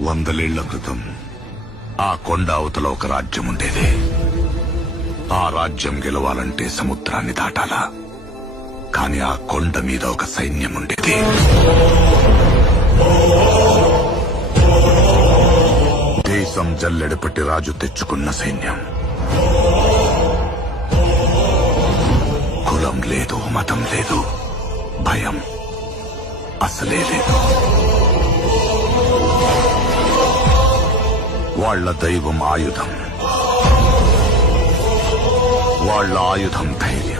వందలేళ్ల క్రితం ఆ కొండ అవతల ఒక రాజ్యం ఉండేది. ఆ రాజ్యం గెలవాలంటే సముద్రాన్ని దాటాలా. కాని ఆ కొండ మీద ఒక సైన్యం ఉండేది. దేశం జల్లెడపట్టి రాజు తెచ్చుకున్న సైన్యం. కులం లేదు, మతం లేదు, భయం అసలే లేదు. వాళ్ల దైవం ఆయుధం, వాళ్ల ఆయుధం ధైర్యం.